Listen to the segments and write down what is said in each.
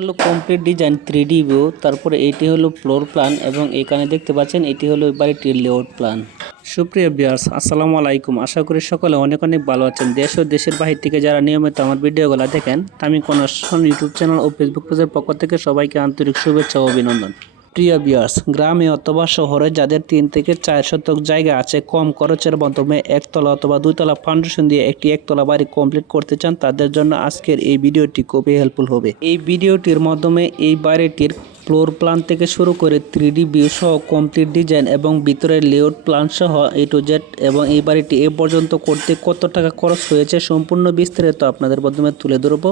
হলো complete design three D view তারপরে এটি হলো ফ্লোর প্ল্যান এবং এখানে দেখতে পাচ্ছেন এটি হলো বাড়িটির লেআউট প্ল্যান সুপ্রিয় বিয়ার্স আসসালামু আলাইকুম। আশা করি সকলে অনেক অনেক ভালো আছেন। দেশ ও দেশের বাহির থেকে যারা নিয়মিত আমার ভিডিওগুলো দেখেন, আমি কোনো ইউটিউব চ্যানেল ও ফেসবুক পেজের পক্ষ থেকে সবাইকে আন্তরিক শুভেচ্ছা ও অভিনন্দন। প্রিয় বিয়ার্স গ্রামে অথবা শহরে যাদের তিন থেকে চার শতক জায়গা আছে, কম খরচের মাধ্যমে একতলা অথবা দুইতলা ফাউন্ডেশন দিয়ে একটি একতলা বাড়ি কমপ্লিট করতে চান, তাদের জন্য আজকের এই ভিডিওটি খুবই হেল্পফুল হবে। এই ভিডিওটির মাধ্যমে এই বাড়িটির ফ্লোর প্ল্যান থেকে শুরু করে থ্রি ভিউ সহ কমপ্লিট ডিজাইন এবং ভিতরের লেআউট প্ল্যান সহ এ টু জেড এবং এই বাড়িটি এ পর্যন্ত করতে কত টাকা খরচ হয়েছে, সম্পূর্ণ বিস্তারিত আপনাদের মাধ্যমে তুলে ধরবো।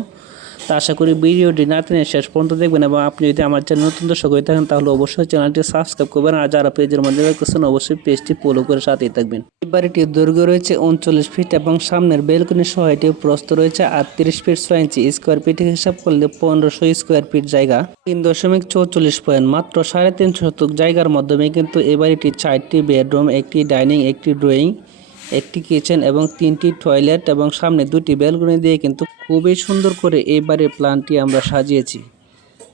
তা আশা করি ভিডিওটি না টেনে শেষ পর্যন্ত দেখবেন এবং আপনি যদি আমার চ্যানেল নতুন দর্শক হয়ে থাকেন, তাহলে অবশ্যই চ্যানেলটি সাবস্ক্রাইব করবেন আর যারা পেজের মধ্যে দেখতেছেন অবশ্যই পেজটি ফলো করে সাথেই থাকবেন। এই বাড়িটির দৈর্ঘ্য রয়েছে উনচল্লিশ ফিট এবং সামনের বেলকনি সহ এটি প্রস্ত রয়েছে আটত্রিশ ফিট ছয় ইঞ্চি স্কোয়ার ফিট হিসাব করলে পনেরোশো স্কোয়ার ফিট জায়গা। তিন দশমিক চৌচল্লিশ পয়েন্ট মাত্র সাড়ে তিন শতক জায়গার মাধ্যমে কিন্তু এই বাড়িটি চারটি বেডরুম একটি ডাইনিং একটি ড্রয়িং একটি কিচেন এবং তিনটি টয়লেট এবং সামনে দুটি ব্যালকনি দিয়ে কিন্তু খুবই সুন্দর করে এই বাড়ির প্ল্যানটি আমরা সাজিয়েছি।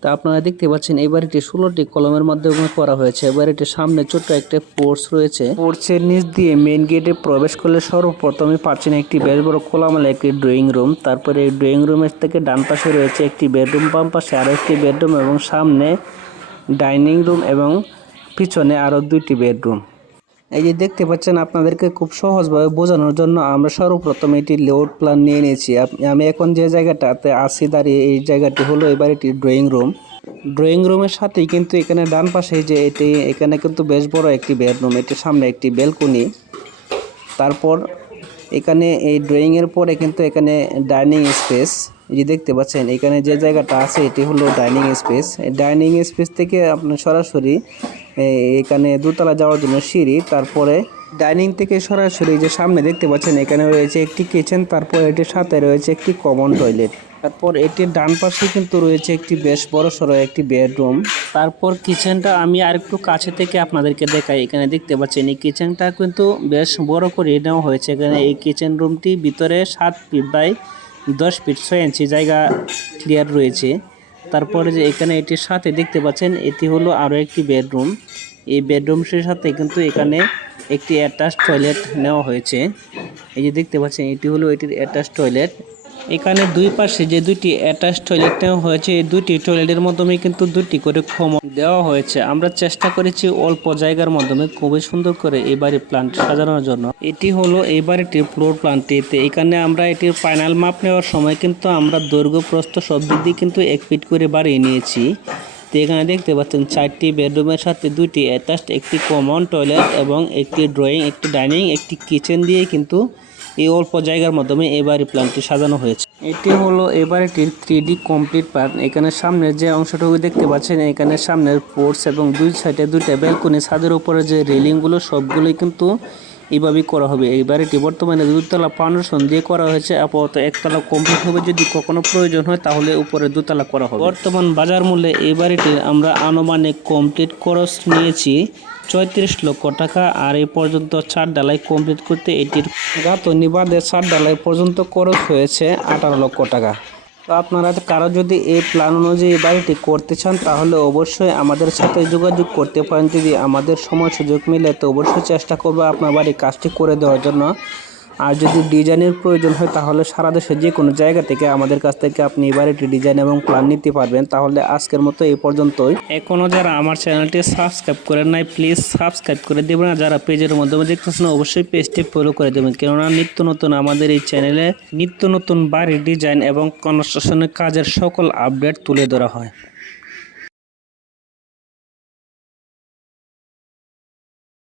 তা আপনারা দেখতে পাচ্ছেন এই বাড়িটি ষোলোটি কলমের মাধ্যমে করা হয়েছে। বাড়িটির সামনে ছোট্ট একটা পোর্স রয়েছে। পোর্সের নিচ দিয়ে মেইন গেটে প্রবেশ করলে সর্বপ্রথমে পাচ্ছেন একটি বেশ বড় খোলামেলা একটি ড্রয়িং রুম তারপরে এই ড্রয়িং রুমের থেকে ডান পাশে রয়েছে একটি বেডরুম বাম পাশে আরও একটি বেডরুম এবং সামনে ডাইনিং রুম এবং পিছনে আরও দুইটি বেডরুম এই যে দেখতে পাচ্ছেন আপনাদেরকে খুব সহজভাবে বোঝানোর জন্য আমরা সর্বপ্রথম এটি লেআউট প্ল্যান নিয়ে নিয়েছি। আমি এখন যে জায়গাটাতে আছি, দাঁড়িয়ে এই জায়গাটি হলো এবার বাড়িটির ড্রয়িং রুম ড্রয়িং রুমের সাথেই কিন্তু এখানে ডান পাশে যে এটি, এখানে কিন্তু বেশ বড় একটি বেডরুম এটির সামনে একটি বেলকনি তারপর এখানে এই ড্রয়িংয়ের পরে কিন্তু এখানে ডাইনিং স্পেস এই যে দেখতে পাচ্ছেন, এখানে যে জায়গাটা আছে, এটি হলো ডাইনিং স্পেস। ডাইনিং স্পেস থেকে আপনার সরাসরি এখানে দোতলা যাওয়ার জন্য সিঁড়ি, তারপরে ডাইনিং থেকে সরাসরি যে সামনে দেখতে পাচ্ছেন, এখানে রয়েছে একটি কিচেন তারপর এটির সাথে রয়েছে একটি কমন টয়লেট তারপর এটির ডান পাশে কিন্তু রয়েছে একটি বেশ বড় সড়ো একটি বেডরুম তারপর কিচেনটা আমি আর একটু কাছে থেকে আপনাদেরকে দেখাই। এখানে দেখতে পাচ্ছেন, এই কিচেনটা কিন্তু বেশ বড় করে নেওয়া হয়েছে। এখানে এই কিচেন রুমটি ভিতরে সাত ফিট বাই দশ ফিট ছয় ইঞ্চি জায়গা ক্লিয়ার রয়েছে। তারপরে যে এখানে এটির সাথে দেখতে পাচ্ছেন, এটি হলো আরও একটি বেডরুম। এই বেডরুমটির সাথে কিন্তু এখানে একটি অ্যাটাচ টয়লেট নেওয়া হয়েছে। এই যে দেখতে পাচ্ছেন, এটি হলো এটির অ্যাটাচ টয়লেট। এখানে দুই পাশে যে দুটি অ্যাটাচ টয়লেট হয়েছে, এই দুটি টয়লেটের মাধ্যমে কিন্তু দুটি করে ক্ষম দেওয়া হয়েছে। আমরা চেষ্টা করেছি অল্প জায়গার মাধ্যমে খুবই সুন্দর করে এই বাড়ির প্ল্যান্ট সাজানোর জন্য। এটি হলো এই বাড়িটির ফ্লোর প্ল্যানটিতে এখানে আমরা এটির ফাইনাল মাপ নেওয়ার সময় কিন্তু আমরা দৈর্ঘ্য, প্রস্থ সব দিয়ে কিন্তু এক ফিট করে বাড়িয়ে নিয়েছি। তো এখানে দেখতে পাচ্ছেন চারটি বেডরুমের সাথে দুটি অ্যাটাচড একটি কমন টয়লেট এবং একটি ড্রয়িং একটি ডাইনিং একটি কিচেন দিয়ে কিন্তু এই অল্প জায়গার মাধ্যমে এবারে প্ল্যানটি সাজানো হয়েছে। এটি হলো এবারেটির থ্রি ডি কমপ্লিট প্ল্যান এখানে সামনের যে অংশটুকু দেখতে পাচ্ছেন, এখানে সামনের পোর্টস এবং দুই সাইডে দুইটা ব্যালকনি। ছাদের উপরে যে রেলিংগুলো, সবগুলোই কিন্তু এইভাবেই করা হবে। এই বাড়িটি বর্তমানে দুতলা ফাউন্ডেশন দিয়ে করা হয়েছে, আপাতত একতলা কমপ্লিট হবে। যদি কখনো প্রয়োজন হয়, তাহলে উপরে দুতলা করা হবে। বর্তমান বাজার মূল্যে এই বাড়িটির আমরা আনুমানিক কমপ্লিট খরচ নিয়েছি চৌত্রিশ লক্ষ টাকা। আর এই পর্যন্ত চার ডালাই কমপ্লিট করতে এটির গাঁথনি বাদে চার ডালাই পর্যন্ত খরচ হয়েছে আঠারো লক্ষ টাকা। তো আপনারা কারও যদি এই প্ল্যান অনুযায়ী বাড়িটি করতে চান, তাহলে অবশ্যই আমাদের সাথে যোগাযোগ করতে পারেন। যদি আমাদের সময় সুযোগ মিলে, তো অবশ্যই চেষ্টা করব আপনার বাড়ির কাজটি করে দেওয়ার জন্য। আর যদি ডিজাইনের প্রয়োজন হয়, তাহলে সারা দেশে যে কোনো জায়গা থেকে আমাদের কাছ থেকে আপনি এই বাড়িটি ডিজাইন এবং প্ল্যান নিতে পারবেন। তাহলে আজকের মতো এই পর্যন্তই। এখনও যারা আমার চ্যানেলটি সাবস্ক্রাইব করেন নাই, প্লিজ সাবস্ক্রাইব করে দেবেন। আর যারা পেজের মাধ্যমে দেখতেছেন, অবশ্যই পেজটি ফলো করে দেবেন। কেননা নিত্য নতুন আমাদের এই চ্যানেলে নিত্য নতুন বাড়ির ডিজাইন এবং কনস্ট্রাকশনের কাজের সকল আপডেট তুলে ধরা হয়।